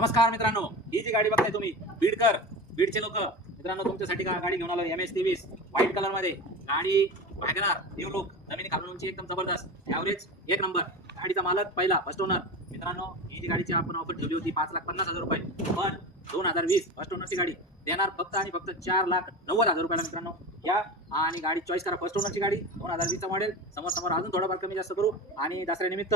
नमस्कार मित्रांनो ही जी गाडी बघताय तुम्ही बीडकर बीडचे लोक. मित्रांनो तुमच्यासाठी का गाडी घेऊन आलो एम एस तेवीस व्हाईट कलरमध्ये. गाडी वॅगनार न्यू लुक जमिनी खालून उंची एकदम जबरदस्त. ऍव्हरेज एक नंबर गाडीचा मालक पहिला फर्स्ट ओनर मित्रांनो ही जी गाडीची आपण ऑफर ठेवली होती पाच लाख पन्नास हजार रुपये. पण दोन हजार वीस फर्स्ट ओनरची गाडी देणार फक्त आणि फक्त चार लाख नव्वद हजार रुपयाला मित्रांनो. या आणि गाडी चॉईस करा फर्स्ट ओनरची गाडी. दोन हजार वीसचा मॉडेल समोर समोर अजून थोडंफार कमी जास्त करू. आणि दसऱ्यानिमित्त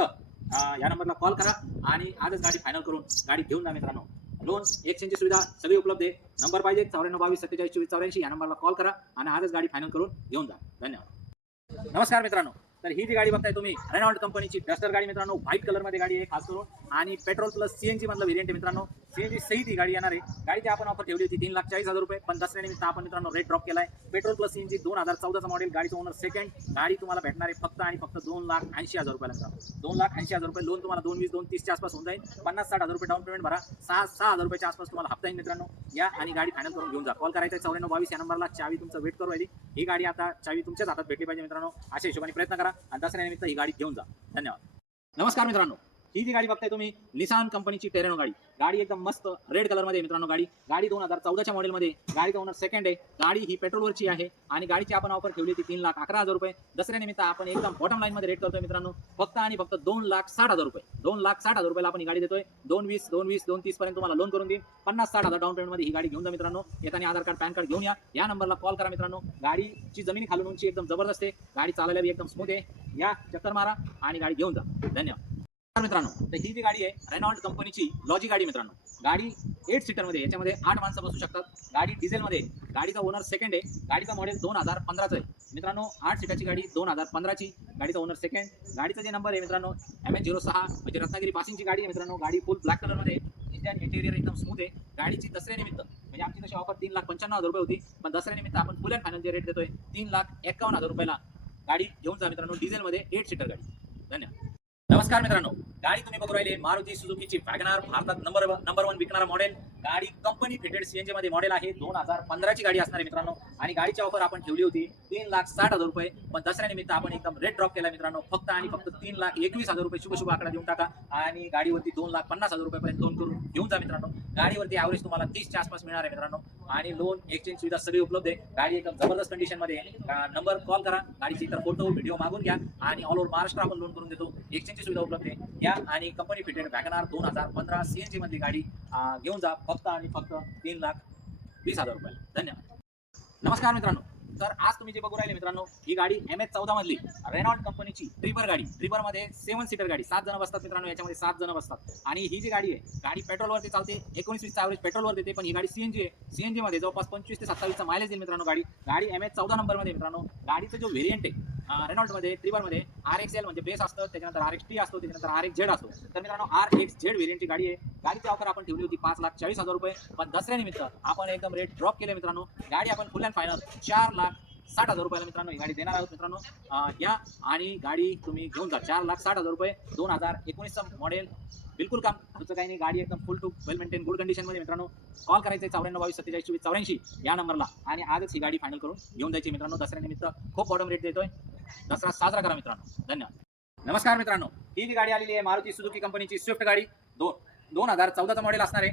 या नंबरला कॉल करा आणि आजच गाडी फायनल करून गाडी घेऊन जा मित्रांनो. लोन एक्सचेंजची सुविधा सगळी उपलब्ध आहे. नंबर पाहिजे चौऱ्याण्णव बावीस सत्तेचाळीस चोवीस चौऱ्याऐंशी या नंबरला कॉल करा आणि आजच गाडी फायनल करून घेऊन जा. धन्यवाद. नमस्कार मित्रांनो. तर ही जी गाडी बघताय तुम्ही रेनॉल्ड कंपनीची डस्टर गाडी मित्रांनो व्हाईट कलरमध्ये गाडी आहे खास करून. आणि पेट्रोल प्लस सीएनजी मधला व्हेरियंट आहे मित्रांनो. सीएनजी सहित ही गाडी येणार आहे. गाडीची आपण ऑफर ठेवली होती तीन लाख चाळीस हजार रुपये. पण दसऱ्यानिमित्त आपण मित्रांनो रेट ड्रॉप केलाय. पेट्रोल प्लस सीएनजी दोन हजार चौदाचा मॉडेल गाडीचं ओनर सेकंड गाडी तुम्हाला भेटणार आहे फक्त आणि फक्त दोन लाख ऐंशी हजार रुपयाला मित्रांनो. दोन लाख ऐंशी हजार रुपये. लोन तुम्हाला दोन वीस दोन तीसच्या आसपास होऊन जाईल. पन्नास साठ हजार रुपये डाऊन पेमेंट भरा. सहा सहा हजार रुपयाच्या आसपास तुम्हाला हप्ता येईल मित्रांनो. या आणि गाडी फायनल करून घेऊन जा. कॉल करायचा चौऱ्याण्णव बावीस या नंबरला चावी तुमचं वेट करू राहिली. ही गाडी आता चावी तुमच्याच हातात भेटली पाहिजे मित्रांनो. अशा हिशोबाने प्रयत्न करा. आणि दसऱ्यानिमित्त ही गाडी घेऊन जा. धन्यवाद. नमस्कार मित्रांनो. ही जी गाडी बघताय तुम्ही निसान कंपनीची टेरेनो गाडी. गाडी एकदम मस्त रेड कलरमध्ये मित्रांनो गाडी. गाडी दोन हजार चौदाच्या मॉडेलमध्ये गाडीचा ओनर सेकंड आहे. गाडी ही पेट्रोलवरची आहे आणि गाडीची आपण ऑफर ठेवली होती तीन लाख अकरा हजार रुपये. दसऱ्यानिमित्त आपण एकदम बॉटम लाईन मध्ये रेट करतोय मित्रांनो. फक्त आणि फक्त दोन लाख साठ हजार रुपये. दोन लाख साठ हजार रुपयाला आपण ही गाडी देतोय. दोन वीस दोन वीस दोन तीस पर्यंत तुम्हाला लोन करून देईन. पन्नास साठ हजार डाऊन पेमेंटमध्ये ही गाडी घेऊन जा मित्रांनो. येताना आधार कार्ड पॅन कार्ड घेऊन या. या नंबरला कॉल करा मित्रांनो. गाडीची जमिनी खालून उंची एकदम जबरदस्त आहे. गाडी चालायला बी एकदम स्मूथ आहे. या चक्कर मारा आणि गाडी घेऊन जा. धन्यवाद. मित्रांनो तर ही जी गाडी आहे रेनॉल्ड कंपनीची लॉजी गाडी मित्रांनो. गाडी एट सीटरमध्ये याच्यामध्ये आठ माणसं बसू शकतात. गाडी डिझेल मध्ये गाडीचा ओनर सेकंड आहे. गाडीचा मॉडेल दोन हजार पंधराचं आहे. मित्रांनो आठ सीटाची गाडी दोन हजार पंधराची. गाडीचा ओनर सेकंड गाडीचा जे नंबर आहे मित्रांनो एम एच झिरो सहा म्हणजे रत्नागिरी पासिंगची गाडी आहे मित्रांनो. गाडी फुल ब्लॅक कलरमध्ये इंडियन इंटेरियर एकदम स्मूथ आहे. गाडीची दसऱ्यानिमित्त म्हणजे आमची तशी ऑफर तीन लाख पंच्याण्णव हजार रुपये होती पण दसऱ्यानिमित्त आपण फुल अँड फायनल रेट देतोय तीन लाख एकावन्न हजार रुपयाला गाडी घेऊन जा मित्रांनो डिझेलमध्ये एट सीटर गाडी. धन्यवाद. नमस्कार मित्रांनो. गाडी तुम्ही बघू राहिले मारुती सुझुकीची वॅगनार भारतात नंबर नंबर वन विकणारा मॉडेल गाडी कंपनी फिटेड सीएनजी मध्ये मॉडेल आहे. दोन हजार पंधराची गाडी असणार आहे मित्रांनो. आणि गाडीची ऑफर आपण ठेवली होती तीन लाख साठ हजार रुपये. पण दसऱ्यानिमित्त आपण एकदम रेट ड्रॉप केला मित्रांनो. फक्त आणि फक्त तीन लाख एकवीस हजार रुपये शुभ शुभ आकडा देऊन टाका. आणि गाडीवरती दोन लाख पन्नास हजार रुपयेपर्यंत लोन करून घेऊन जा मित्रांनो. गाडीवरती ॲव्हरेज तुम्हाला तीसच्या आसपास मिळणार आहे मित्रांनो. आणि लोन एक्सचेंज सुविधा सगळी उपलब्ध आहे. गाडी एकदम जबरदस्त कंडिशनमध्ये आहे. नंबर कॉल करा. गाडीचे इतर फोटो व्हिडिओ मागून घ्या. आणि ऑल ओव्हर महाराष्ट्र आपण लोन करून देतो. एक्सचेंज ची सुविधा उपलब्ध आहे. या आणि कंपनी फिटेड वॅगनार दोन हजार पंधरा सीएनजी मधली गाडी घेऊन जा फक्त आणि फक्त तीन लाख वीस हजार रुपये धन्यवाद. नमस्कार मित्रांनो. तर आज तुम्ही जे बघू राहिले मित्रांनो ही गाडी एम एच चौदा मधली. रेनॉल्ड कंपनीची ट्रिपर गाडी. ट्रिपरमध्ये सेवन सीटर गाडी. सात जण बसतात मित्रांनो याच्यामध्ये सात जण बसतात. आणि ही जी गाडी आहे गाडी पेट्रोलवरती चालते एकोणीस वीसचा ॲव्हरेज पेट्रोलवर देते पण ही गाडी सीएनजी आहे. सीएनजी मध्ये जवळपास पंचवीस ते सत्तावीसचा मायलेज देईल मित्रांनो गाडी. गाडी एम एच चौदा नंबरमध्ये मित्रांनो. गाडीचा जो व्हेरियंट आहे रेनॉल्डमध्ये ट्रिपरमध्ये आर एक्स एल म्हणजे बेस असतं त्याच्यानंतर आर एक्स टी असतो त्याच्यानंतर आर एक्स झेड असतो. तर मित्रांनो आर एक्स झेड व्हेरियंटची गाडी आहे. गाडीची ऑफर आपण ठेवली होती पाच लाख चाळीस हजार रुपये. पण दसऱ्यानिमित्त आपण एकदम रेट ड्रॉप केले मित्रांनो. गाडी आपण फुल अँड फायनल चार लाख साठ हजार रुपयाला मित्रांनो ही गाडी देणार आहोत मित्रांनो. या आणि गाडी तुम्ही घेऊन जा. चार लाख साठ हजार रुपये दोन हजार एकोणीसचं मॉडेल बिलकुल काम तुमचं काही नाही. गाडी एकदम full to well maintain good कंडिशनमध्ये मित्रांनो. कॉल करायचं आहे चौऱ्याण्णव बावीस सत्तेचाळीस चोवीस चौऱ्याऐंशी या नंबरला आणि आजच ही गाडी फायनल करून घेऊन जायची मित्रांनो. दसऱ्यानिमित्त खूप बॉटम रेट देतोय. दसरा साजरा करा मित्रांनो. धन्यवाद. नमस्कार मित्रांनो. ही जी गाडी आलेली आहे मारुती सुझुकी कंपनीची स्विफ्ट गाडी. दोन दोन हजार चौदाचं मॉडेल असणार आहे.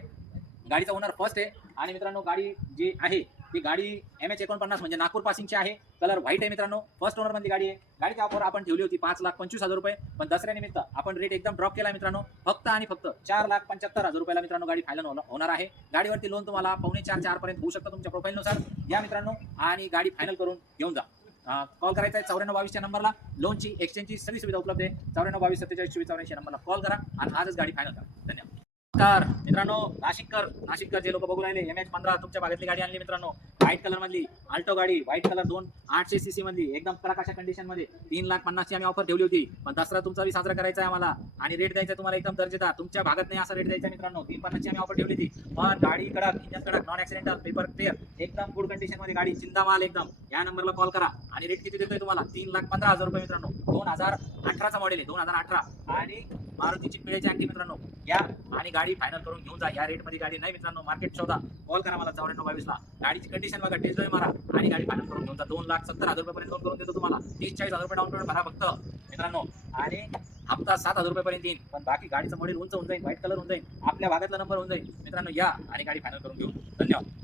गाडीचा ओनर फर्स्ट आहे. आणि मित्रांनो गाडी जी आहे ती गाडी एम एच एकोणपन्नास म्हणजे नागपूर पासिंगची आहे. कलर व्हाईट आहे मित्रांनो. फर्स्ट ओनर गाडी आहे. गाडीच्या ऑफर आपण ठेवली होती पाच लाख पंचवीस हजार रुपये. पण दसऱ्यानिमित्त आपण रेट एकदम ड्रॉप केला मित्रांनो. फक्त आणि फक्त चार लाख पंच्याहत्तर हजार रुपयाला मित्रांनो गाडी फायनल होणार आहे. गाडीवरती लोन तुम्हाला पावणे चार चार पर्यंत होऊ शकतं तुमच्या प्रोफाईलनुसार या मित्रांनो आणि गाडी फायनल करून घेऊन जा. कॉल करायचा आहे चौऱ्याण्णव बावीसच्या नंबरला लोनची एक्सचेंजची सगळी सुविधा उपलब्ध आहे. चौऱ्याण्णव बावीस सत्तेचाळीस चोवीस चौऱ्याऐंशी नंबरला कॉल करा आणि आजच गाडी फायनल करा. धन्यवाद. नमस्कार मित्रांनो नाशिककर नाशिककर जे लोक बघू राहिले एम एच पंधरा तुमच्या भागातली गाडी आणली मित्रांनो. व्हाईट कलर मधली आल्टो गाडी व्हाईट कलर दोन आठशे सीसी मधली एकदम प्रकाशा कंडिशनमध्ये तीन लाख पन्नासची आम्ही ऑफर ठेवली होती. पण दसरा तुमचा बी साजरा करायचा आहे आम्हाला. आणि रेट द्यायचा तुम्हाला एकदम दर्जेदार तुमच्या भागात नाही असा रेट द्यायचा मित्रांनो. तीन पन्नासची आम्ही ऑफर ठेवली होती. पण गाडी कडक इंजन कडक नॉन ऍक्सिडेंटल पेपर क्लिअर एकदम गुड कंडिशनमध्ये गाडी चिंता माल एकदम. या नंबरला कॉल करा. आणि रेट किती देतोय तुम्हाला? तीन लाख पंधरा हजार रुपये मित्रांनो. दोन हजार अठराचा मॉडेल आहे. दोन हजार अठरा. आणि मारुतीची पिळेची आणखी मित्रांनो. या आणि गाडी फायनल करून घेऊन जा. या रेटमध्ये गाडी नाही मित्रांनो मार्केट शोधा. कॉल करा मला चौऱ्याण्णव बावीस ला. गाडीची कंडिशन बघा टेस्ट ड्राईव्ह मारा आणि गाडी फायनल करून घेऊन जा. दोन लाख सत्तर हजार रुपयेपर्यंत लोन करून देतो तुम्हाला. तीस चाळीस हजार रुपये डाऊन पेमेंट भरा फक्त मित्रांनो. आणि हप्ता सात हजार रुपयापर्यंत येईल पण बाकी गाडीचं मॉडेल उंच होऊन जाईल व्हाईट कलर होऊन जाईल आपल्या भागातला नंबर होऊन जाईल मित्रांनो या आणि गाडी फायनल करून घेऊ धन्यवाद.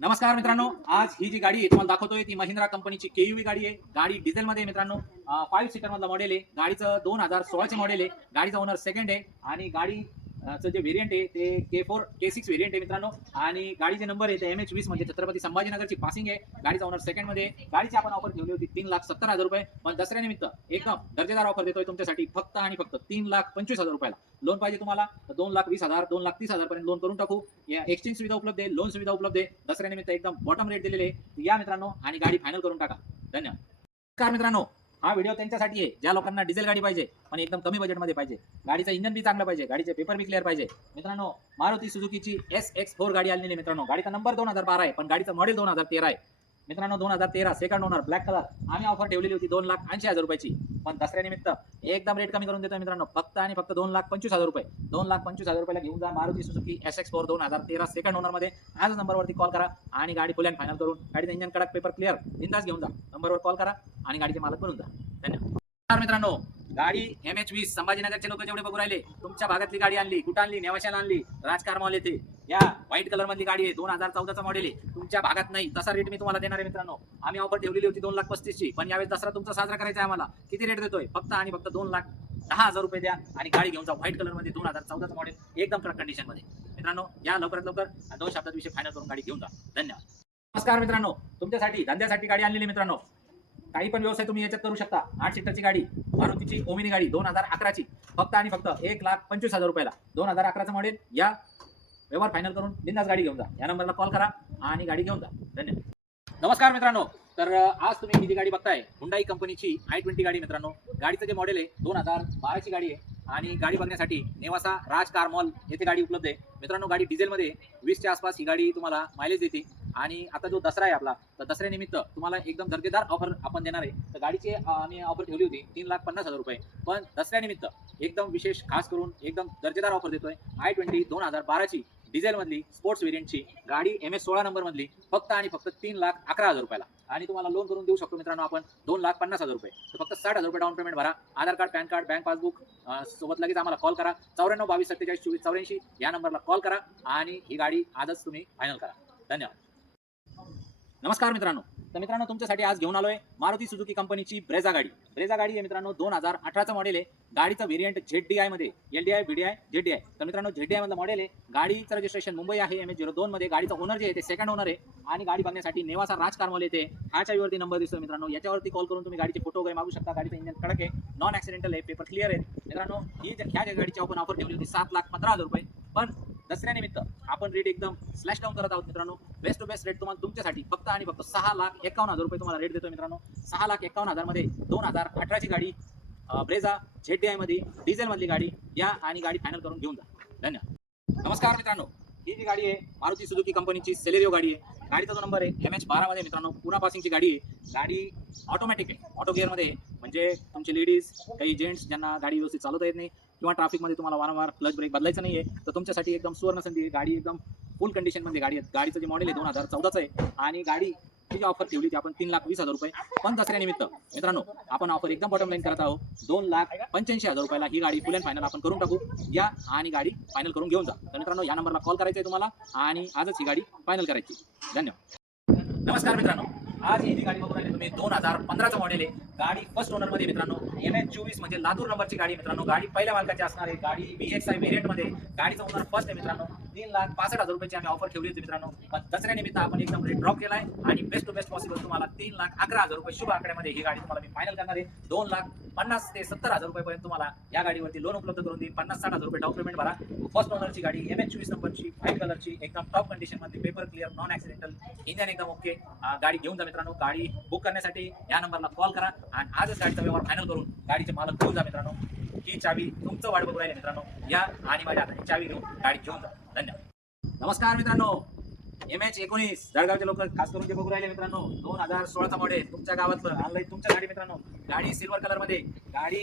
नमस्कार मित्रांनो आज ही जी गाडी आहे तुम्हाला दाखवतोय ती महिंद्रा कंपनीची केयूवी गाडी आहे. गाडी डिझेलमध्ये मित्रांनो. फाईव्ह सीटर मधलं मॉडेल आहे. गाडीचं दोन हजार सोळाचे मॉडेल आहे. गाडीचा ओनर सेकंड आहे. आणि गाडी चं जे व्हेरियंट आहे ते K four K six variant आहे मित्रांनो. आणि गाडीचे नंबर आहे ते एम एच वीस म्हणजे छत्रपती संभाजीनगरची पासिंग आहे. गाडीचा ओनर सेकंडमध्ये. गाडीची आपण ऑफर ठेवली होती तीन लाख सत्तर हजार रुपये. पण दसऱ्यानिमित्त एकदम दर्जेदार ऑफर देतोय तुमच्यासाठी फक्त आणि फक्त तीन लाख पंचवीस हजार रुपयाला. लोन पाहिजे तुम्हाला तर दोन लाख वीस हजार दोन लाख तीस हजार पर्यंत लोन करून टाकू. या एक्सचेंज सुविधा उपलब्ध आहे लोन सुविधा उपलब्ध आहे. दसऱ्यानिमित्त एकदम बॉटम रेट दिलेले आहे. या मित्रांनो आणि गाडी फायनल करून टाका. धन्यवाद. नमस्कार मित्रांनो. हा व्हिडिओ त्यांच्यासाठी आहे. ज्या लोकांना डिझेल गाडी पाहिजे पण एकदम कमी बजेटमध्ये पाहिजे. गाडीचं इंजन बी चांगलं पाहिजे. गाडीचे पेपर बी क्लिअर पाहिजे. मित्रांनो मारुती सुझुकीची एस एक्स फोर गाडी आलेली मित्रांनो. गाडीचा नंबर दोन हजार बारा आहे पण गाडीचं मॉडेल दोन हजार तेरा आहे. मित्रांनो दोन हजार तेरा सेकंड ओनर ब्लॅक कलर आम्ही ऑफर ठेवलेली होती दोन लाख ऐंशी हजार रुपयाची. पण दसऱ्यानिमित्त एकदम रेट कमी करून देतोय मित्रांनो. फक्त आणि फक्त दोन लाख पंचवीस हजार रुपये. दोन लाख पंचवीस हजार रुपयाला घेऊन जा Maruti Suzuki S X four दोन हजार तेरा सेकंड ओनरमध्ये आज नंबरवरती कॉल करा आणि गाडी फुल अँड फायनल करून गाडीचं इंजन कडक पेपर क्लिअर बिंदास घेऊन जा. नंबरवर कॉल करा आणि गाडीचे मालक बनून जा. धन्यवाद. मित्रांनो. गाडी एम एच वीस संभाजीनगरचे लोक जेवढे बघू राहिले तुमच्या भागातली गाडी आणली कुठं आणली नेवाशाला आणली राजकार मॉल येथे. या व्हाईट कलर मधली गाडी आहे. दोन हजार चौदाचा मॉडेल आहे. तुमच्या भागात नाही. तसा रेट मी तुम्हाला देणार आहे मित्रांनो. आम्ही ऑफर ठेवलेली होती दोन लाख पस्तीसची. पण यावेळेस दसरा तुमचा साजरा करायचा आहे आम्हाला. किती रेट देतोय? फक्त आणि फक्त दोन लाख दहा हजार रुपये द्या आणि गाडी घेऊन जा व्हाईट कलरमध्ये दोन हजार चौदाचं मॉडेल एकदम कडक कंडिशनमध्ये. मित्रांनो या लवकरात लवकर दोन शब्दात विषय फायनल करून गाडी घेऊन जा. धन्यवाद. नमस्कार मित्रांनो. तुमच्यासाठी धंद्यासाठी गाडी आणलेली मित्रांनो. काही पण व्यवसाय तुम्ही याच्यात करू शकता. आठ सीटरची गाडी मारुतीची ओमिनी गाडी दोन हजार अकराची. फक्त आणि फक्त एक लाख पंचवीस हजार रुपयाला. दोन हजार अकराचं मॉडेल या व्यवहार फायनल करून बिंदास गाडी घेऊन जा. या नंबरला कॉल करा आणि गाडी घेऊन जा. धन्यवाद. नमस्कार मित्रांनो. तर आज तुम्ही ही जी गाडी बघताय? हुंडाई कंपनीची आय ट्वेंटी गाडी मित्रांनो. गाडीचं जे मॉडेल आहे दोन हजार बाराची गाडी आहे. आणि गाडी बघण्यासाठी नेवासा राज कार मॉल येथे गाडी उपलब्ध आहे. मित्रांनो गाडी डिझेलमध्ये वीसच्या आसपास ही गाडी तुम्हाला मायलेज देते. आणि आता जो दसरा आहे आपला तर दसऱ्यानिमित्त तुम्हाला एकदम दर्जेदार ऑफर आपण देणार आहे. तर गाडीची आम्ही ऑफर ठेवली होती तीन लाख पन्नास हजार रुपये. पण दसऱ्यानिमित्त एकदम विशेष खास करून एकदम दर्जेदार ऑफर देतोय. आय ट्वेंटी दोन हजार बाराची. डिझेलमधली स्पोर्ट्स व्हेरियंटची गाडी एम एस सोळा नंबरमधली फक्त आणि फक्त तीन लाख अकरा हजार रुपयाला. आणि तुम्हाला लोन करून देऊ शकतो मित्रांनो आपण दोन लाख पन्नास हजार रुपये. तर फक्त साठ हजार रुपये डाऊन पेमेंट भरा. Aadhaar card PAN card bank passbook सोबत लगेच आम्हाला कॉल करा. चौऱ्याण्णव बावीस सत्तेचाळीस चोवीस चौऱ्याऐंशी या नंबरला कॉल करा आणि ही गाडी आजच तुम्ही फायनल करा. धन्यवाद. नमस्कार मित्रांनो. तर मित्रांनो तुमच्यासाठी आज घेऊन आलोय मारुती सुझुकी कंपनीची ब्रेझा गाडी. ब्रेझा गाडी आहे मित्रांनो दोन हजार अठराचं मॉडेल आहे. गाडीचं व्हेरियंट झेड डी आयमध्ये L D I B D I Z D I तर मित्रांनो झेड डी आय मधलं मॉडेल आहे. गाडीचं रजिस्ट्रेशन मुंबई आहे एम एच झिरो दोन मध्ये. गाडीचा ओनर जे आहे ते सेकंड ओनर आहे. आणि गाडी बघण्यासाठी नेवासा राजकारमल येते. ह्याच्या वरती नंबर दिसतो मित्रांनो. याच्यावरती कॉल करून तुम्ही गाडीचे फोटो वगैरे मागू शकता. गाडीचं इंजन कडक आहे. नॉन ऍक्सिडेंटल आहे. पेपर क्लिअर आहे मित्रांनो ही ह्या गाडीची आपण ऑफर ठेवली होती सात लाख पंधरा हजार रुपये. पण दसऱ्यानिमित्त आपण रेट एकदम स्लॅश डाऊन करत आहोत मित्रांनो. बेस्ट टू बेस्ट रेट तुम्हाला तुमच्यासाठी फक्त आणि फक्त सहा लाख एकावन्न हजार रुपये तुम्हाला रेट देतो मित्रांनो. सहा लाख एकावन्न हजारमध्ये दोन हजार अठराची गाडी ब्रेझा झेड डी आयमध्ये मध्ये डिझेल मधली गाडी या आणि गाडी फायनल करून घेऊन जा. धन्यवाद. नमस्कार मित्रांनो. ही जी गाडी आहे मारुती सुझुकी कंपनीची सेलेरिओ गाडी आहे. गाडीचा जो नंबर आहे एम एच बारा मध्ये मित्रांनो पुना पासिंगची गाडी आहे. गाडी ऑटोमॅटिक आहे. ऑटो गिअरमध्ये म्हणजे तुमचे लेडीज काही जेंट्स ज्यांना गाडी व्यवस्थित चालवता येत नाही किंवा ट्रॅफिकमध्ये तुम्हाला वारंवार क्लच ब्रेक बदलायचं नाही आहे तर तुमच्यासाठी एकदम सुवर्ण संधी गाडी एकदम फुल कंडिशनमध्ये गाडी आहे गाडीचं जे मॉडेल आहे दोन हजार चौदाचं आहे. आणि गाडी ची जी ऑफर ठेवली ती आपण तीन लाख वीस हजार रुपये पण दसऱ्यानिमित्त. मित्रांनो आपण ऑफर एकदम बॉटम लाईन करत आहोत. दोन लाख पंच्याऐंशी हजार रुपयाला ही गाडी फुल अँड फायनल आपण करून टाकू. या आणि गाडी फायनल करून घेऊन जा. तर मित्रांनो या नंबरला कॉल करायचा आहे तुम्हाला आणि आजच ही गाडी फायनल करायची. धन्यवाद. नमस्कार मित्रांनो. आज ही जी गाडी बघून राहिली तुम्ही दोन हजार पंधराचं मॉडेल आहे. गाडी फर्स्ट ओनरमध्ये मित्रांनो. एम एच चोवीस म्हणजे लातूर नंबरची गाडी मित्रांनो. गाडी पहिल्या मालकाची असणार आहे. गाडी बी एक्स आय व्हेरियंटमध्ये गाडीचा ओनर फर्स्ट आहे मित्रांनो. तीन लाख पासष्ट हजार रुपयाची आम्ही ऑफर ठेवली होती मित्रांनो. पण दसऱ्यानिमित्त आपण एकदम रेट ड्रॉप केलाय आणि बेस्ट टू बेस्ट पॉसिबल तुम्हाला तीन लाख अकरा हजार रुपये शुभ आकड्यामध्ये ही गाडी तुम्हाला मी फायनल करणार आहे. दोन लाख पन्नास ते सत्तर हजार रुपयापर्यंत तुम्हाला या गाडीवरती लोन उपलब्ध करून देईल पन्नास साठ हजार रुपये डाऊन पेमेंट भरा. फर्स्ट ओनरची गाडी एम एच चोवीस नंबरची व्हाईट कलरची एकदम टॉप कंडिशनमध्ये paper clear non accidental engine एकदम ओके गाडी घेऊन जा मित्रांनो गाडी बुक करण्यासाठी या नंबरला कॉल करा आणि आजच गाडीचा व्यवहार फायनल करून गाडीचे मालक घेऊन जा मित्रांनो. ही चावी तुमचं वाट बघू राहिले मित्रांनो. या आणि माझ्या हाताची चावी घेऊन गाडी घेऊन जा. धन्यवाद. नमस्कार मित्रांनो. एम एच एकोणीस जळगावचे लोक खास करून जे बघू राहिले मित्रांनो. दोन हजार सोळाचा मॉडेल तुमच्या गावातलं आणलंय तुमच्या गाडी मित्रांनो. गाडी सिल्वर कलरमध्ये. गाडी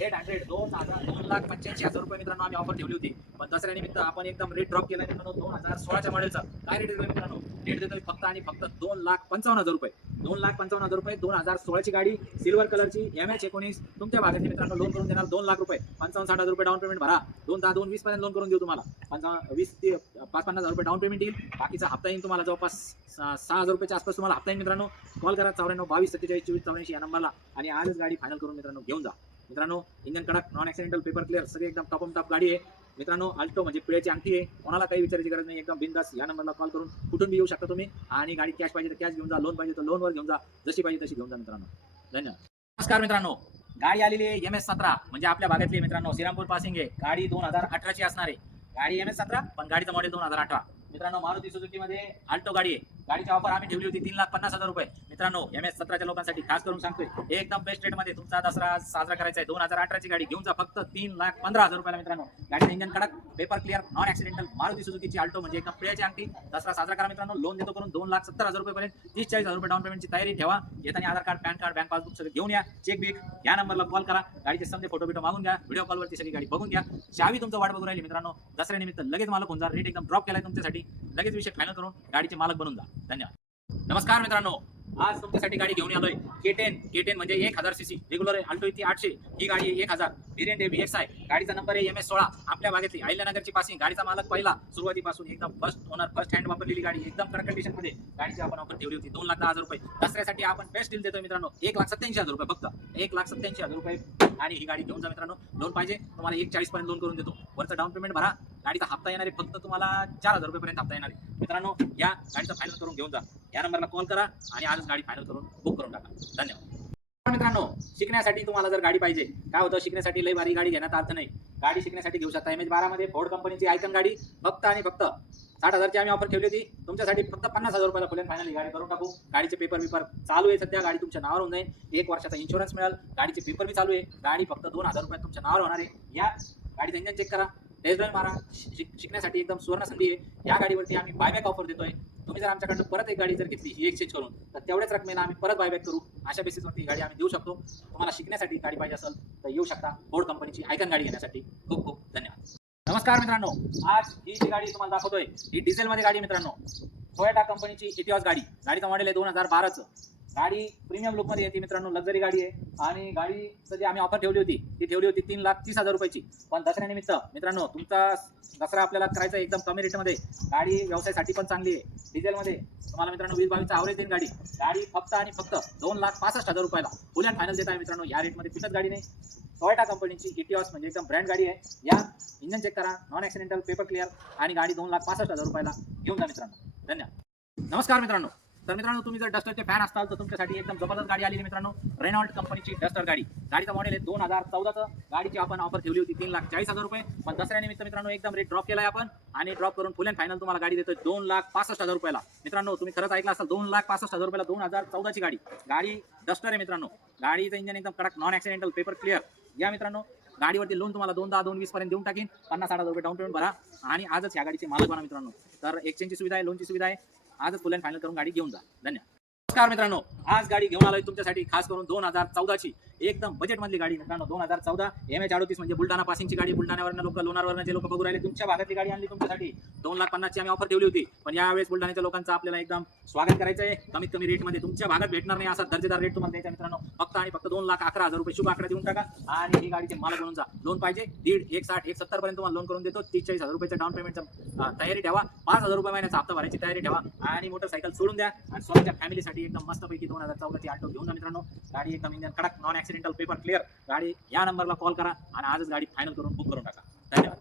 एट हंड्रेड दोन हजार दोन लाख पंच्याऐंशी हजार रुपये मित्रांनो आम्ही ऑफर ठेवली होती. पण दसऱ्यानिमित्त आपण एकदम रेट ड्रॉप केला मित्रांनो. दोन हजार सोळाच्या मॉडेलचा काय रेट देतोय मित्रांनो? रेट देतोय फक्त आणि फक्त दोन लाख पंचावन्न हजार रुपये. दोन लाख पंचावन्न हजार रुपये दोन हजार सोळाची गाडी सिल्वर कलरची एम एच एकोणीस. तुमच्या भागातली मित्रांनो लोन करून देणार दोन लाख रुपये. पंचावन्न साठ हजार रुपये डाऊन पेमेंट भरा. दोन दहा दोन वीस पर्यंत लोन करून देऊ तुम्हाला. पंचावन्न वीस ते पाच पन्नास हजार रुपये डाऊन पेमेंट येईल. बाकीचा हप्ता येईल तुम्हाला जवळपास सहा हजार रुपयाच्या आसपास तुम्हाला हप्ता येईल मित्रांनो कॉल करा. चौऱ्याण्णव बावीस सत्तेचाळीस चोवीस चौऱ्याऐंशी या नंबरला आणि आजच गाडी फायनल करून मित्रांनो घेऊन जा. मित्रांनो इंजन कडक नॉन ॲक्सिडेंटल पेपर क्लिअर सगळे एकदम टॉप टॉप गाडी आहे. मित्रांनो अल्टो म्हणजे पिळ्याची अंगठी आहे. कोणाला काही विचारायची गरज नाही एकदम बिंदास या नंबरला कॉल करून कुठून बी येऊ शकता तुम्ही. आणि गाडी कॅश पाहिजे तर कॅश घेऊन जा लोन पाहिजे तर लोनवर घेऊन जा. जशी पाहिजे तशी घेऊन जा मित्रांनो. धन्यवाद. नमस्कार मित्रांनो. गाडी आलेली आहे एम एस सतरा म्हणजे आपल्या भागातली मित्रांनो. श्रीरामपूर पासिंग आहे. गाडी दोन हजार अठराची असणार आहे. गाडी एम एस सतरा पण गाडीचं मॉडेल दोन हजार अठरा. मित्रांनो मारुती सुझुकीमध्ये मध्ये गाडी आहे. गाडीची ऑफर आम्ही ठेवली होती तीन लाख पन्नास हजार रुपये. मित्रांनो एम एस सतराच्या लोकांसाठी खास करून सांगतोय एकदम बेस्ट रेटमध्ये तुमचा दसरा साजरा करायचा आहे. दोन हजार अठराची गाडी घेऊन जा फक्त तीन लाख पंधरा हजार रुपयाला मित्रांनो. गाडीचं इंजन कडक paper clear non accidental Maruti सुझुकीची Alto म्हणजे एकदम प्रियाची अंगठी. दसरा साजरा करा मित्रांनो लोन देतो करून दोन लाख सत्तर हजार रुपयेपर्यंत तीस चाळीस हजार रुपये डाऊन पेमेंटची तयारी ठेवा. येताना Aadhaar card PAN card bank passbook सगळं घेऊन या. चेक बिक या नंबरला कॉल करा. गाडीचे समजे फोटो बिटो मागून घ्या. व्हिडिओ कॉलवरती सगळी गाडी बघून घ्या. चावी तुमचं वाट बघून राहिली मित्रांनो दसऱ्यानिमित्त लगेच मालक होऊन जा. रेट एकदम ड्रॉप केलाय तुमच्यासाठी. लगेच विषय फायनल करून गाडीचे मालक बनून जा. धन्यवाद. नमस्कार मित्रांनो. आज तुमच्यासाठी गाडी घेऊन आलोय. के टेन के टेन म्हणजे एक हजार सीसी रेग्युलर आहे. अल्टो ती आठशे. ही गाडी एक हजार. व्हेरियंट आहे व्हीएक्स आहे गाडीचा नंबर आहे एम एस सोळा. आपल्या भागातली अहिल्यानगरची पासिंग गाडीचा मालक पहिला. सुरुवातीपासून एकदम फर्स्ट ओनर फर्स्ट हँड वापरलेली गाडी. एकदम कडक कंडिशनमध्ये गाडीची आपण ऑफर ठेवली होती. दोन लाख दहा हजार रुपये. दसऱ्यासाठी आपण बेस्ट डील देतो मित्रांनो. एक लाख सत्याऐंशी हजार रुपये फक्त. एक लाख सत्याऐंशी हजार रुपये. आणि ही गाडी घेऊन जा मित्रांनो. लोन पाहिजे. तुम्हाला एक चाळीस पर्यंत लोन करून देतो. वरचं डाऊन पेमेंट भरा. गाडीचा हप्ता येणार आहे. फक्त तुम्हाला चार हजार रुपयेपर्यंत हप्ता येणार आहे. मित्रांनो या गाडीचा फायनल करून घेऊन जा. या नंबरला कॉल करा. आणि आजच गाडी फायनल करून बुक करून टाका. धन्यवाद. मित्रांनो शिकण्यासाठी तुम्हाला जर गाडी पाहिजे काय होतं? शिकण्यासाठी लय भारी गाडी घेण्यात अर्थ नाही. गाडी शिकण्यासाठी घेऊ शकता. एम एच बारा मध्ये फोर्ड कंपनीची आयकन गाडी फक्त आणि फक्त साठ हजारची आम्ही ऑफर ठेवली होती. तुमच्यासाठी फक्त पन्नास हजार रुपयाला फुले फायनल गाडी करून टाकू. गाडीचे पेपर पेपर चालू आहे सध्या. गाडी तुमच्या नावावर होऊन जाईल. एक वर्षाचा इन्शुरन्स मिळेल. गाडीचे पेपर बी चालू आहे. गाडी फक्त दोन हजार रुपयात तुमच्या नावावर होणार आहे. या गाडीचं इंजन चेक करा. टेस्ट ड्राईव्ह मारा. शिकण्यासाठी एकदम सुवर्ण संधी आहे. या गाडीवरती आम्ही बायबॅक ऑफर देतोय. तुम्ही जर आमच्याकडनं परत एक गाडी जर घेतली ही एक्सचेंज करून तर तेवढ्याच रकमेला आम्ही परत बायबॅक करू. अशा बेसिसवरती ही गाडी आम्ही देऊ शकतो. तुम्हाला शिकण्यासाठी गाडी पाहिजे असेल तर येऊ शकता बोर्ड कंपनीची आयकन गाडी घेण्यासाठी. खूप खूप धन्यवाद. नमस्कार मित्रांनो आज ही जी गाडी तुम्हाला दाखवतोय ही डिझेलमध्ये गाडी मित्रांनो. टोयटा कंपनीची इतिहास गाडी. गाडीचं मॉडेल आहे दोन हजार बाराचं. गाडी प्रीमियम लुकमध्ये येते मित्रांनो लक्झरी गाडी आहे. आणि गाडीचं जे आम्ही ऑफर ठेवली होती ती ठेवली होती तीन लाख तीस हजार रुपयाची. पण दसऱ्यानिमित्त मित्रांनो तुमचा दसरा आपल्याला करायचा आहे एकदम कमी रेटमध्ये गाडी व्यवसायासाठी पण चांगली आहे. डिझेलमध्ये तुम्हाला मित्रांनो वीस बावीसचा आवरेज देईन गाडी. गाडी फक्त आणि फक्त दोन लाख पासष्ट हजार रुपयाला. फुल अँड फायनल देत आहे मित्रांनो या रेटमध्ये कुठंच गाडी नाही. टोयोटा कंपनीची इटिऑस म्हणजे एकदम ब्रँड गाडी आहे. या इंजन चेक करा नॉन ॲक्सिडेंटल पेपर क्लिअर आणि गाडी दोन लाख पासष्ट हजार रुपयाला घेऊन जा मित्रांनो. धन्यवाद. नमस्कार मित्रांनो. तर मित्रांनो तुम्ही जर डस्टरचे फॅन असताल तर तुमच्यासाठी एकदम जबरदस्त गाडी आलेली मित्रांनो. रेनॉल्ट कंपनीची डस्टर गाडी. गाडीचा मॉडेल आहे दोन हजार चौदाचं. गाडीची आपण ऑफर ठेवली होती तीन लाख चाळीस हजार रुपये. पण दसऱ्यानिमित्त मित्रांनो एकदम रेट ड्रॉप केलाय आपण. आणि ड्रॉप करून फुल अँड फायनल तुम्हाला गाडी देतोय दोन लाख पासष्ट हजार रुपयाला. मित्रांनो तुम्ही खरंच ऐकला असाल दोन लाख पासष्ट हजार रुपयाला दोन हजार चौदाची गाडी. गाडी डस्टर आहे मित्रांनो. गाडीचं इंजन एकदम कडक नॉन ऍक्सिडेंटल पेपर क्लिअर या मित्रांनो गाडीवरती लोन तुम्हाला दोन दहा दोन वीस पर्यंत देऊन टाकीन. पन्नास साठ हजार रुपये डाऊन पेमेंट भरा. आणि आजच या गाडीचे मालक बना मित्रांनो. तर एक्सचेंजची सुविधा आहे लोनची सुविधा आहे. आजच फुल फायनल करून गाडी घेऊन जा. धन्यवाद नमस्कार मित्रांनो आज गाडी घेऊन आलोय तुमच्यासाठी खास करून दोन हजार चौदाची. एकदम बजेट मधली गाडी. मित्रांनो दोन हजार चौदा एम एच अडोतीस म्हणजे बुलढाणा पासिंगची गाडी. बुलढाण्यावरनं लोक लोणारवरनं जे लोक बघू राहिले तुमच्या भागातली गाडी आणली तुमच्यासाठी. दोन लाख पन्नासची आम्ही ऑफर ठेवली होती. पण यावेळेस बुलढाण्याच्या लोकांचं आपल्याला एकदम स्वागत करायचं आहे कमीत कमी रेटमध्ये तुमच्या भागात भेटणार नाही असा दर्जेदार रेट तुम्हाला द्यायचा मित्रांनो. फक्त आणि फक्त दोन लाख अकरा हजार रुपये शुभ आकडा देऊन टाका आणि ही गाडीचे मालक बनून जा. लोन पाहिजे. दीड एक साठ एक सत्तर पर्यंत तुम्हाला लोन करून देतो. तीस चाळीस हजार रुपयाचा डाऊन पेमेंटचा तयारी ठेवा. पाच हजार रुपये महिन्याचा हप्ता भरायची तयारी ठेवा आणि मोटरसायकल सोडून द्या. आणि स्वतःच्या फॅमिलीसाठी एकदम मस्तपैकी दोन हजार चौदाची आटो घेऊन जा मित्रांनो. गाडी एकदम इंजन कडक नॉन ऍक्सिडेंटल पेपर क्लिअर गाडी या नंबरला कॉल करा आणि आजच गाडी फायनल करून बुक करून टाका. धन्यवाद.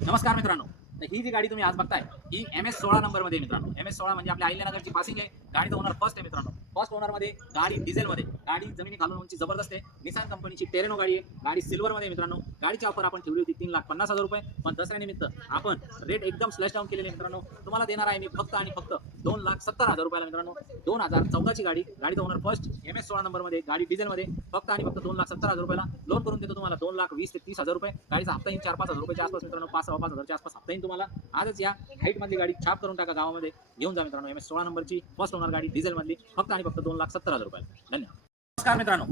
नमस्कार मित्रांनो. तर ही जी गाडी तुम्ही आज बघताय ही एम एस सोळा नंबरमध्ये मित्रांनो. एम एस सोळा म्हणजे आपल्या अहिल्यानगरची पासिंग आहे. गाडीचा ओनर फर्स्ट आहे मित्रांनो. फर्स्ट ओनरमध्ये गाडी डिझेल मध्ये गाडी जमिनी घालून उंची जबरदस्त आहे. निसान कंपनीची टेरेनो गाडी आहे. गाडी सिल्वरमध्ये मित्रांनो. गाडीची ऑफर आपण ठेवली होती तीन लाख पन्नास हजार रुपये. पण दसऱ्यानिमित्त आपण रेट एकदम स्लॅश डाऊन केलेले मित्रांनो. तुम्हाला देणार आहे मी फक्त आणि फक्त दोन लाख सत्तर हजार रुपयाला मित्रांनो. दोन हजार चौदाची गाडी. गाडीचा ओनर फर्स्ट एम एस सोळा नंबरमध्ये गाडी डिझेलमध्ये फक्त आणि फक्त दोन लाख सत्तर हजार रुपयाला लोन करून देतो तुम्हाला. दोन लाख वीस ते तीस हजार रुपये. गाडीचा हप्ता येईल चार पाच हजार रुपयाच्या आसपास मित्रांनो. पाच सहा पाच हजारच्या आसपास हप्ता येईल तुम्हाला. आजच या हाईटमधली गाडी छाप करून टाका गावामध्ये. घेऊन जा मित्रांनो. एम एस सोळा नंबरची फर्स्ट ओनर गाडी डिझेलमधली फक्त आणि फक्त दोन लाख सत्तर हजार रुपये धन्यवाद. नमस्कार मित्रांनो.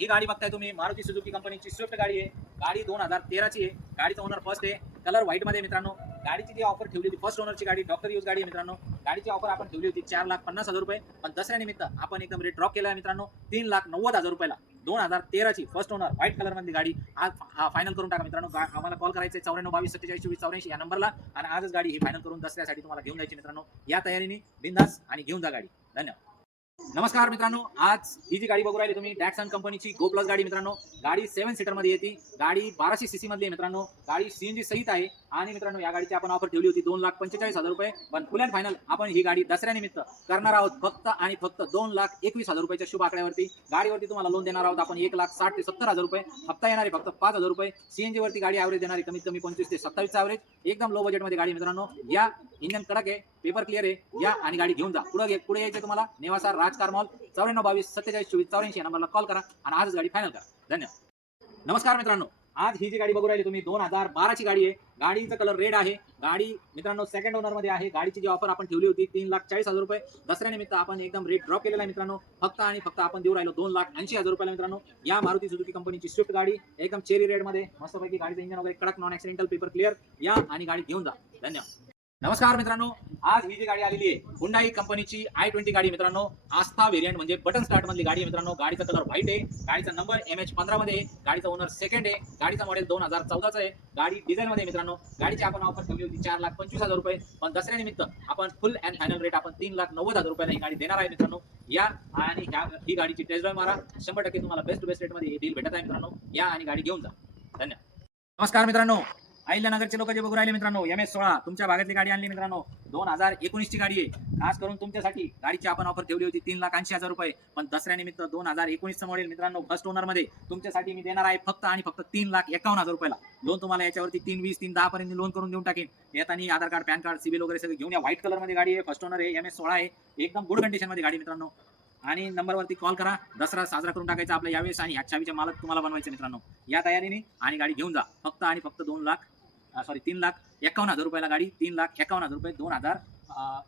ही गाडी बघताय तुम्ही. मारुती सुझुकी कंपनीची स्विफ्ट गाडी आहे. गाडी दोन हजार तेराची आहे. गाडीचा ओनर फर्स्ट आहे. कलर व्हाईटमध्ये मित्रांनो. गाडीची जी ऑफर ठेवली होती फर्स्ट ओनरची गाडी डॉक्टर यूज गाडी आहे मित्रांनो. गाडीची ऑफर आपण ठेवली होती चार लाख पन्नास हजार रुपये. पण दसऱ्यानिमित्त आपण एकदम रेट ड्रॉप केला आहे मित्रांनो. तीन लाख नव्वद हजार रुपयाला. दोन हजार तेराची फर्स्ट ओनर व्हाईट कलर गाडी. आज हा फायनल करून टाका मित्रांनो. गा- आम्हाला कॉल करायचं चौऱ्याण्णव बावीस सत्तेचाळीस चोवीस चौऱ्याऐंशी या नंबरला आणि आजच गाडी ही फायनल करून दसऱ्यासाठी तुम्हाला घेऊन जायची मित्रांनो. या तयारीने बिंदास आणि घेऊन जा गाडी. धन्यवाद. नमस्कार मित्रांनो आज ही जी गाडी बघू राहिली तुम्ही डॅक्सन कंपनीची गो प्लस गाडी मित्रांनो गाडी सेव्हन सीटरमध्ये येते गाडी बाराशे सीसी मधली मित्रांनो गाडी सीएनजी सहित आहे. आणि मित्रांनो या गाडीची आपण ऑफर ठेवली होती दोन लाख पंचेचाळीस हजार रुपये. पण फुल अँड फायनल आपण ही गाडी दसऱ्यानिमित्त करणार आहोत फक्त आणि फक्त दोन लाख एकवीस हजार रुपयाच्या शुभ आकड्यावरती गाडीवरती तुम्हाला लोन देणार आहोत आपण एक लाख साठ ते सत्तर हजार रुपये. हप्ता येणारे फक्त पाच हजार रुपये. सीएनजी वरती गाडी ॲव्हरेज देणारी कमीत कमी पंचवीस ते सत्तावीसचा ॲव्हरेज एकदम लो बजेटमध्ये गाडी मित्रांनो या इंजन कडक आहे पेपर क्लिअर आहे. या आणि गाडी घेऊन जा. पुढे पुढे यायचे तुम्हाला नेवासा राजकार मॉल चौऱ्याण्णव बावीस सत्तेचाळीस चोवीस चौऱ्याऐंशी नंबरला कॉल करा आणि आजच गाडी फायनल करा. धन्यवाद. नमस्कार मित्रांनो. आज ही जी गाडी बघू राहिली तुम्ही दोन हजार बाराची गाडी आहे. गाडीचा कलर रेड आहे. गाडी मित्रांनो सेकंड ओनरमध्ये आहे. गाडीची जी ऑफर आपण ठेवली होती तीन लाख चाळीस हजार रुपये. दसऱ्यानिमित्त आपण एकदम रेट ड्रॉप केलेला आहे मित्रांनो. फक्त आणि फक्त आपण देऊ राहिलो दोन लाख ऐंशी हजार रुपयाला मित्रांनो. या मारुती सुजुकी कंपनीची स्विफ्ट गाडी एकदम चेरी रेडमध्ये. मस्तपैकी गाडीचं इंजन वगैरे कडक नॉन ॲक्सिडेंटल पेपर क्लिअर या आणि गाडी घेऊन जा. धन्यवाद. नमस्कार मित्रांनो आज ही जी गाडी आलेली आहे हुंडाई कंपनीची आय ट्वेंटी गाडी मित्रांनो आस्था व्हेरियंट म्हणजे बटन स्टार्ट मधली गाडी आहे मित्रांनो. गाडीचा कलर व्हाईट आहे गाडीचा नंबर एम एच पंधरा मध्ये गाडीचा ओनर सेकंड आहे गाडीचा मॉडेल दोन हजार चौदाचा आहे. गाडी डिझेल मध्ये मित्रांनो गाडीची आपण ऑफर ठेवली होती चार लाख पंचवीस हजार रुपये पण दसऱ्यानिमित्त आपण फुल अँड फायनल रेट आपण तीन लाख नव्वद हजार रुपयाला ही गाडी देणार आहे मित्रांनो. या आणि ह्या ही गाडीची टेस्ट ड्राईव्ह मारा. शंभर टक्के तुम्हाला बेस्ट टू बेस्ट रेटमध्ये डील भेटत आहे मित्रांनो. या आणि गाडी घेऊन जा. धन्यवाद. नमस्कार मित्रांनो अहिल्यानगरचे लोक जे बघू राहिले मित्रांनो एम एस सोळा तुमच्या भागातली गाडी आणली मित्रांनो. दोन हजार एकोणीसची गाडी आहे. खास करून तुमच्यासाठी गाडीची आपण ऑफर ठेवली होती तीन लाख ऐंशी हजार रुपये. पण दसऱ्यानिमित्त दोन हजार एकोणीसचं मॉडेल मित्रांनो फर्स्ट ओनरमध्ये तुमच्यासाठी मी देणार आहे फक्त आणि फक्त तीन लाख एकावन्न हजार रुपयाला. लोन तुम्हाला याच्यावरती तीन वीस तीन दहा पर्यंत लोन करून देऊन टाकेन. येताना Aadhaar card PAN card CIBIL वगैरे सगळं घेऊन या. व्हाईट कलरमध्ये गाडी आहे फर्स्ट ओनर आहे एम एस सोळा आहे. एकदम गुड कंडिशनमध्ये गाडी मित्रांनो. आणि नंबरवरती कॉल करा. दसरा साजरा करून टाकायचा आपल्या यावेळेस आणि ह्या चावीच्या मालक तुम्हाला बनवायचे मित्रांनो. या तयारीने आणि गाडी घेऊन जा. फक्त आणि फक्त दोन लाख सॉरी तीन लाख एकावन्न हजार रुपयाला गाडी तीन लाख एकावन्न हजार रुपये दोन हजार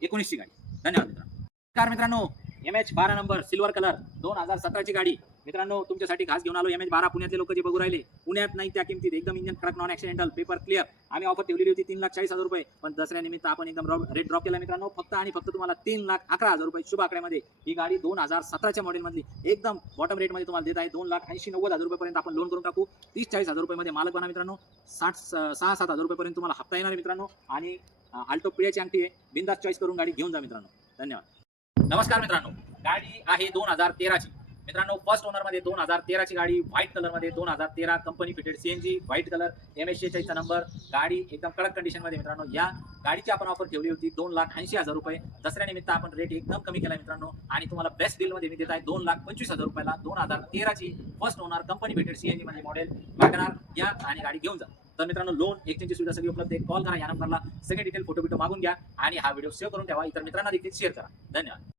एकोणीसची गाडी. धन्यवाद मित्रांनो. कार मित्रांनो. एम एच बारा नंबर सिल्वर कलर दोन हजार सतराची गाडी. मित्रांनो तुमच्यासाठी खास घेऊन आलो. एम एच बारा पुण्यातले लोक जे बघू राहिले पुण्यात नाही त्या किमतीत. एकदम इंजन कडक नॉन ऍक्सिडेंटल पेपर क्लिअर आम्ही ऑफर ठेवलेली होती तीन लाख चाळीस हजार रुपये. पण दसऱ्यानिमित्त आपण एकदम रेट ड्रॉप केला मित्रांनो. फक्त आणि फक्त तुम्हाला तीन लाख अकरा हजार रुपये शुभ आकड्यामध्ये. ही गाडी दोन हजार सतराच्या मॉडेलमधली एकदम बॉटम रेटमध्ये तुम्हाला देत आहे. दोन लाख ऐंशी नव्वद हजार रुपयेपर्यंत आपण लोन करून टाकू. तीस चाळीस हजार रुपयेमध्ये मालक बना मित्रांनो. साठ सहा सात हजार रुपयेपर्यंत तुम्हाला हप्ता येणार आहे मित्रांनो. आणि आल्टो पिढ्याची अंगठी आहे. बिंदास चॉईस करून गाडी घेऊन जा मित्रांनो. धन्यवाद. नमस्कार मित्रांनो. गाडी आहे दोन हजार तेराची. मित्रांनो फर्स्ट ओनरमध्ये दोन हजार तेराची गाडी व्हाईट कलरमध्ये दोन हजार तेरा company fitted CNG white colour M S चा नंबर गाडी एकदम कडक कंडिशनमध्ये मित्रांनो या गाडीची आपण ऑफर ठेवली होती दोन लाख ऐंशी हजार रुपये. दसऱ्यानिमित्त आपण रेट एकदम कमी केला मित्रांनो. आणि तुम्हाला बेस्ट डीलमध्ये मी देत आहे दोन लाख पंचवीस हजार रुपयाला दोन हजार तेराची first owner company fitted CNG मध्ये मॉडेल वॅगनार या आणि गाडी घेऊन जा. तर मित्रांनो लोन एक्सचेंजची सुविधा सगळी उपलब्ध आहे. कॉल करा या नंबरला सगळे डिटेल फोटो बिटो मागून घ्या. आणि हा व्हिडिओ सेव्ह करून ठेवा. इतर मित्रांना देखील शेअर करा. धन्यवाद.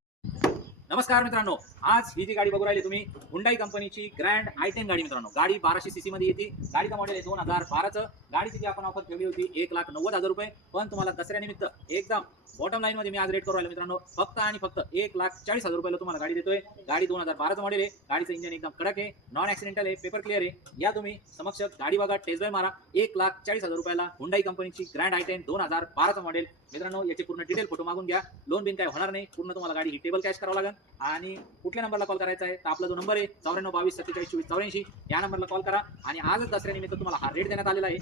नमस्कार मित्रांनो आज ही जी गाडी बघू राहिली तुम्ही हुंडाई कंपनीची ग्रँड आय टेन गाडी मित्रांनो. गाडी बाराशे सीसी मध्ये येते. गाडीचं मॉडेल आहे? दोन हजार बाराचं. गाडीची जी आपण ऑफर ठेवली होती एक लाख नव्वद हजार रुपये. पण तुम्हाला दसऱ्यानिमित्त एकदम बॉटम लाईन मध्ये मी आज रेट करू राहिलो मित्रांनो. फक्त आणि फक्त एक लाख चाळीस हजार रुपयाला तुम्हाला गाडी देतोय. गाडी दोन हजार बाराचं मॉडेल आहे. गाडीचं इंजन एकदम कडक आहे. नॉन ऍक्सिडेंटल आहे. पेपर क्लिअर आहे. या तुम्ही समक्ष गाडी बघा टेस्ट मारा. एक लाख चाळीस हजार रुपयाला हुंडाई कंपनीची ग्रँड आय टेन दोन हजार बाराचं मॉडेल मित्रांनो याचे पूर्ण डिटेल फोटो मागून घ्या. लोन बिन काय होणार नाही. पूर्ण तुम्हाला गाडी ही टेबल कॅश करावं लागेल. आणि कुठल्या नंबरला कॉल करायचा आहे? तर आपला जो नंबर आहे चौऱ्याण्णव बावीस सत्तेचाळीस चोवीस चौऱ्याऐंशी या नंबरला कॉल करा. आणि आजच दसऱ्यानिमित्त तुम्हाला हा रेट देण्यात आलेला आहे.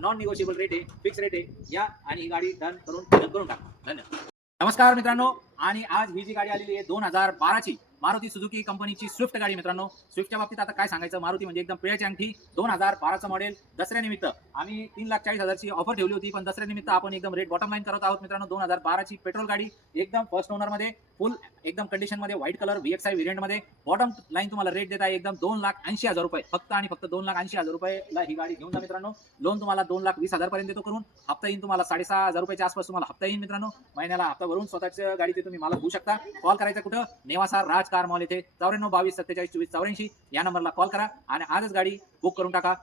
नॉन निगोशिएबल रेट आहे फिक्स रेट आहे. या आणि ही गाडी डन करून करून टाका. धन्यवाद. नमस्कार मित्रांनो. आणि आज ही जी गाडी आलेली आहे दोन हजार बाराची मारुती सुझुकी कंपनीची स्विफ्ट गाडी मित्रांनो. स्विफ्टच्या बाबतीत आता काय सांगायचं? मारुती म्हणजे एकदम पिळ्याची अंगठी दोन हजार बाराचं मॉडेल दसऱ्यानिमित्त. आम्ही तीन लाख चाळीस हजारची ऑफर ठेवली होती पण दसऱ्यानिमित्त आपण एकदम रेट बॉटम लाईन करत आहोत मित्रांनो. दोन हजार बाराची पेट्रोल गाडी एकदम फर्स्ट ओनरमध्ये फुल एकदम कंडिशनमध्ये व्हाईट कलर व्ही व्हेरियंटमध्ये बॉटम लाईन तुम्हाला रेट देत आहे एकदम दोन लाख ऐंशी हजार रुपये. फक्त आणि फक्त दोन लाख ऐंशी हजार रुपयेला ही गाडी घेऊन जा मित्रांनो. लोन तुम्हाला दोन लाख वीस हजारपर्यंत देतो करून हप्ता येईन तुम्हाला साडेसहा हजार रुपयाच्या आसपास तुम्हाला हप्ता येईन मित्रांनो. महिन्याला हप्ता भरून स्वतःच्या गाडीचे तुम्ही मला होऊ शकता. कॉल करायचा कुठं? नेवासा राज कार मॉल येथे चौऱ्याण्णव बावीस सत्तेचाळीस चोवीस चौऱ्याऐंशी या नंबरला कॉल करा आणि आजच गाडी बुक करून टाका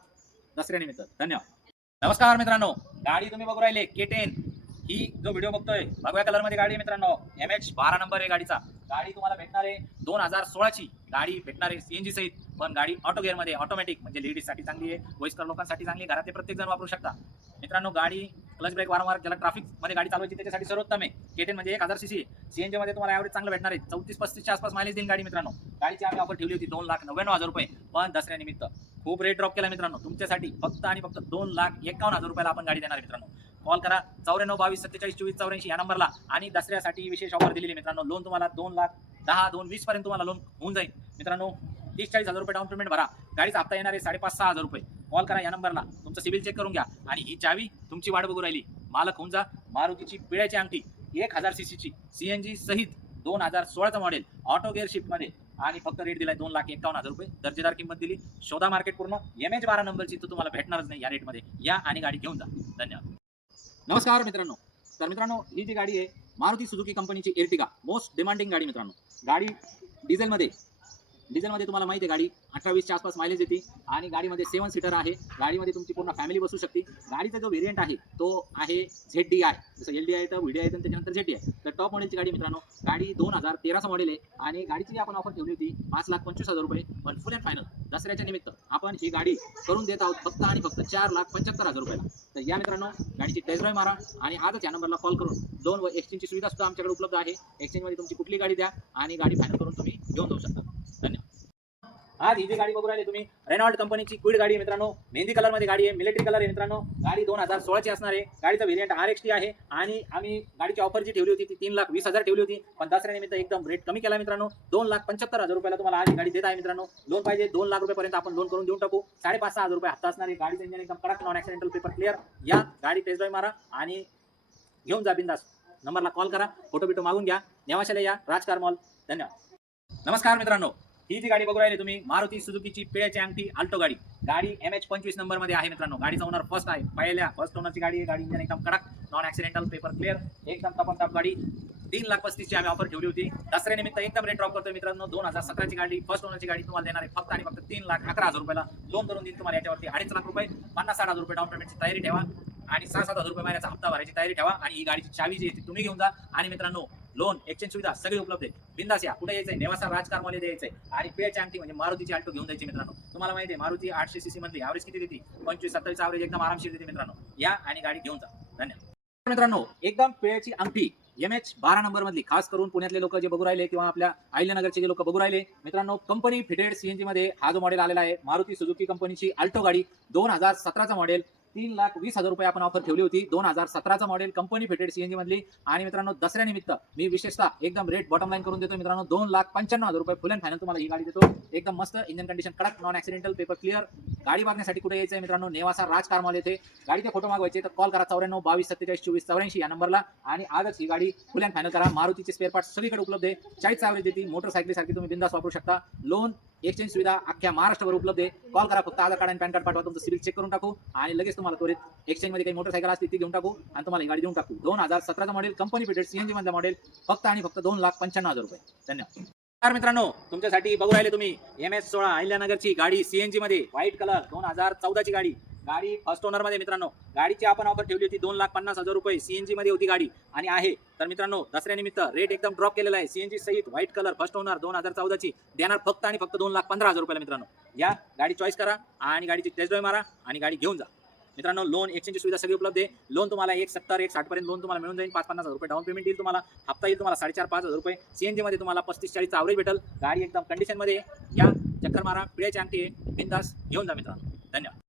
दसऱ्यानिमित्त. धन्यवाद. नमस्कार मित्रांनो. गाडी तुम्ही बघू राहिले. के टेन ही जो व्हिडिओ बघतोय भगव्या कलरमध्ये गाडी मित्रांनो. एम एच बारा नंबर आहे गाडीचा. गाडी तुम्हाला भेटणार आहे दोन हजार सोळाची. गाडी भेटणार आहे सीएनजी सहित. पण गाडी ऑटो गिअरमध्ये ऑटोमॅटिक म्हणजे लेडीजसाठी चांगली आहे वयस्कर लोकांसाठी चांगली आहे. घरातले प्रत्येक जण वापरू शकता. मित्रांनो गाडी क्लच ब्रेक वारंवार ज्याला ट्राफिकमध्ये गाडी चालवायची त्याच्यासाठी सर्वोत्तम आहे. केटेन म्हणजे एक हजार सीसी सीएनजी मध्ये तुम्हाला ॲव्हरेज चांगलं भेटणार आहे. चौतीस पस्तीसच्या आसपास मायलेज देईल गाडी मित्रांनो. गाडीची आम्ही ऑफर ठेवली होती दोन लाख नव्याण्णव हजार रुपये. पण दसऱ्यानिमित्त. खूप रेट ड्रॉप केला मित्रांनो. तुमच्यासाठी फक्त आणि फक्त दोन लाख एकावन्न हजार रुपयाला आपण गाडी देणार मित्रांनो. कॉल करा चौऱ्याण्णव बावीस सत्तेचाळीस चोवीस चौऱ्याऐंशी या नंबरला आणि दसऱ्यासाठी विशेष ऑफर दिलेली मित्रांनो. लोन तुम्हाला दोन लाख दहा दोन वीस पर्यंत तुम्हाला लोन होऊन जाईल. मित्रांनो तीस चाळीस हजार रुपये डाऊन पेमेंट भरा. गाडीचा हप्ता येणार आहे साडेपाच सहा हजार रुपये. कॉल करा या नंबरला. तुमचं सिबिल चेक करून घ्या. आणि ही चावी तुमची वाट बघू राहिली. मालक होऊन जा. मारुतीची पिळ्याची अंगठी. एक हजार सी सीची सी एन जी सहित दोन हजार सोळाचं मॉडेल ऑटो गेअर शिफ्टमध्ये आणि फक्त रेट दिलाय दोन लाख एकावन्न हजार रुपये. दर्जेदार किंमत दिली. शोधा मार्केट पूर्ण. एम एच बारा नंबरची तर तुम्हाला भेटणारच नाही या रेटमध्ये या आणि गाडी घेऊन जा. धन्यवाद. नमस्कार मित्रांनो. तर मित्रांनो ही जी गाडी आहे मारुती सुझुकी कंपनीची एर्टिगा मोस्ट डिमांडिंग गाडी मित्रांनो. गाडी डिझेलमध्ये डिझेलमध्ये तुम्हाला माहिती आहे गाडी अठ्ठावीसच्या आसपास मायलेज येते आणि गाडीमध्ये सेवन सीटर आहे. गाडीमध्ये तुमची पूर्ण फॅमिली बसू शकते. गाडीचा जो व्हेरियंट आहे तो आहे झेड डी आय जसं एल डी आय तर व्ही डी आय त्याच्यानंतर झेड डी आय तर टॉप मॉडेलची गाडी मित्रांनो गाडी दोन हजार तेराचं मॉडेल आहे आणि गाडीची जी आपण ऑफर ठेवली होती पाच लाख पंचवीस हजार रुपये पण फुल अँड फायनल दसऱ्याच्या निमित्त आपण ही गाडी करून देत आहोत फक्त आणि फक्त चार लाख पंच्याहत्तर हजार रुपयाला. तर या मित्रांनो गाडीची टेस्ट ड्राईव्ह मारा आणि आजच या नंबरला कॉल करून लोन व एक्सचेंजची सुविधा सुद्धा आमच्याकडे उपलब्ध आहे. एक्सचेंजमध्ये तुमची कुठली गाडी द्या आणि गाडी फायनल करून तुम्ही घेऊन जाऊ शकता. आज ही जी गाडी बघू राहिले तुम्ही. रेनॉल्ड कंपनीची क्विड गाडी आहे मित्रांनो. मेहंदी कलरमध्ये गाडी आहे. मिलिटरी कलर आहे मित्रांनो. गाडी दोन हजार सोळाची असणार आहे. गाडीचा व्हेरियंट आर एक्स टी आहे. आणि आम्ही गाडीची ऑफर जी ठेवली होती ती तीन लाख वीस हजार ठेवली होती. पण दसऱ्यानिमित्त एकदम रेट कमी केला मित्रांनो. दोन लाख पंच्याहत्तर हजार रुपयाला तुम्हाला आज गाडी देत आहे मित्रांनो. लोन पाहिजे. दोन लाख रुपयापर्यंत आपण लोन करून देऊन टाकू. साडेपाच सहा हजार रुपये हप्ता असणार आहे. गाडीचं इंजिन एकदम कडक नॉन ऍक्सिडेंटल पेपर क्लिअर या गाडी टेस्ट ड्राईव्ह मारा आणि घेऊन जा बिंदास. नंबरला कॉल करा. फोटो बिटो मागून घ्या. नेवाशाला या. राजकार मॉल धन्यवाद. नमस्कार मित्रांनो. ही जी गाडी बघू राहिली तुम्ही मारुती सुझुकीची पिळ्याची अंगठी आल्टो गाडी. गाडी एम एच पंचवीस नंबरमध्ये आहे मित्रांनो. गाडीचा ओनर फर्स्ट आहे. पहिल्या फर्स्ट ओनरची गाडी आहे. गाडी इंजन एकदम कडक नॉन ऍक्सिडेंटल पेपर क्लिअर एकदम टप टप गाडी. तीन लाख पस्तीसची आम्ही ऑफर ठेवली होती. दसऱ्यानिमित्त एकदम रेट ड्रॉप करतो मित्रांनो. दोन हजार सतराची गाडी फर्स्ट ओनरची गाडी तुम्हाला देणार आहे. फक्त आणि फक्त तीन लाख अकरा हजार रुपयाला लोन करून देईन तुम्हाला याच्यावरती अडीच लाख रुपये पन्नास साठ हजार रुपये डाऊन पेमेंटची तयारी ठेवा. आणि सहा सात हजार रुपये महिन्याचा हप्ता भरायची तयारी ठेवा आणि ही गाडीची चावी जी आहे तुम्ही घेऊन जा. आणि मित्रांनो लोन एक्सचेंज सुविधा सगळी उपलब्ध आहे बिंदास या. कुठे यायचंय? नेवासा राजकारमध्ये द्यायचंय. आणि पेची अंगठी म्हणजे मारुतीची आल्टो घेऊन जायची मित्रांनो. तुम्हाला माहिती आहे मारुती आठशे सीसी मधली ॲव्हरेज किती देते? पंचवीस सत्तावीस ॲव्हरेज एकदम आरामशीर देते मित्रांनो. या आणि गाडी घेऊन जा. धन्यवाद. मित्रांनो एकदम पेळ्याची अंगठी एम एच बारा नंबर मधली खास करून पुण्यातले लोक जे बघू राहिले किंवा आपल्या अहिल्यानगरचे जे लोक बघू राहिले मित्रांनो कंपनी फिटेड सीएनजी मध्ये हा जो मॉडेल आलेला आहे मारुती सुझुकी कंपनीची अल्टो गाडी दोन हजार सतराचा मॉडेल तीन लाख वीस हजार रुपये आपण ऑफर ठेवली होती. दोन हजार सतराचं मॉडेल कंपनी फिटेड सीएनजी मधली. आणि मित्रांनो दसऱ्यानिमित्त मी विशेषतः एकदम रेट बॉटम लाईन करून देतो मित्रांनो दोन लाख पंच्याण्णव हजार रुपये फुल अँड फायनल तुम्हाला ही गाडी देतो. एकदम मस्त इंजन कंडिशन कडक नॉन ऍक्सिडेंटल पेपर क्लिअर गाडी मागण्यासाठी कुठे यायचं आहे मित्रांनो? नेवासा राज कार येथे. गाडीचे फोटो मागवायचे तर कॉल करा चौऱ्याण्णव बावीस सत्तेचाळीस चोवीस चौऱ्याऐंशी या नंबरला आणि आजच ही गाडी फुल अँड फायनल करा. मारुतीचे स्पेअर पार्ट सगळीकडे उपलब्ध आहे. चाळीस ॲव्हरेज देते मोटरसायकलीसारखी तुम्ही बिंदास वापरू शकता. लोन एक्सचेंज सुविधा अख्ख्या महाराष्ट्रभर उपलब्ध आहे. कॉल करा फक्त आधार कार्ड आणि पॅन कार्ड पाठवा तुमचं सिबिल चेक करून टाकू आणि लगेच तुम्हाला त्वरित एक्सचेंजमध्ये काही मोटरसायकल असतील ती घेऊन टाकू आणि तुम्हाला गाडी देऊन टाकू. दोन हजार सतराचा मॉडेल कंपनी पेटेड सीएनजी मधलं मॉडेल फक्त आणि फक्त दोन लाख पंच्याण्णव हजार रुपये. धन्यवाद. नमस्कार मित्रांनो तुमच्यासाठी बघू राहिले तुम्ही. एम एस सोळा अहिल्यानगरची गाडी सीएनजी मध्ये व्हाईट कलर दोन हजार चौदाची गाडी. गाडी फर्स्ट ओनरमध्ये मित्रांनो. गाडीची आपण ऑफर ठेवली होती दोन लाख पन्नास हजार रुपये सीएनजी मध्ये होती गाडी. आणि आहे. तर मित्रांनो दसऱ्यानिमित्त रेट एकदम ड्रॉप केलेला आहे. सीएनजी सहित व्हाईट कलर फर्स्ट ओनर दोन हजार चौदाची देणार फक्त आणि फक्त दोन लाख पंधरा हजार रुपयाला मित्रांनो. या गाडी चॉईस करा आणि गाडीची टेस्ट ड्राईव्ह मारा आणि गाडी घेऊन जा. मित्रांनो लोन एक्सचेंजची सुविधा सगळी उपलब्ध आहे. लोन तुम्हाला एक सत्तर एक साठपर्यंत लोन तुम्हाला मिळून जाईल. पाच पन्नास हजार रुपये डाऊन पेमेंट येईल तुम्हाला. हप्ता येईल तुम्हाला साडेचार पाच हजार रुपये. सीएनजीमध्ये तुम्हाला पस्तीस चाळीस आवरेज भेटेल. गाडी एकदम कंडिशनमध्ये आहे. या चक्कर मारा. पिळ्याची अंगठी आहे. बिंदास घेऊन जा मित्रांनो. धन्यवाद.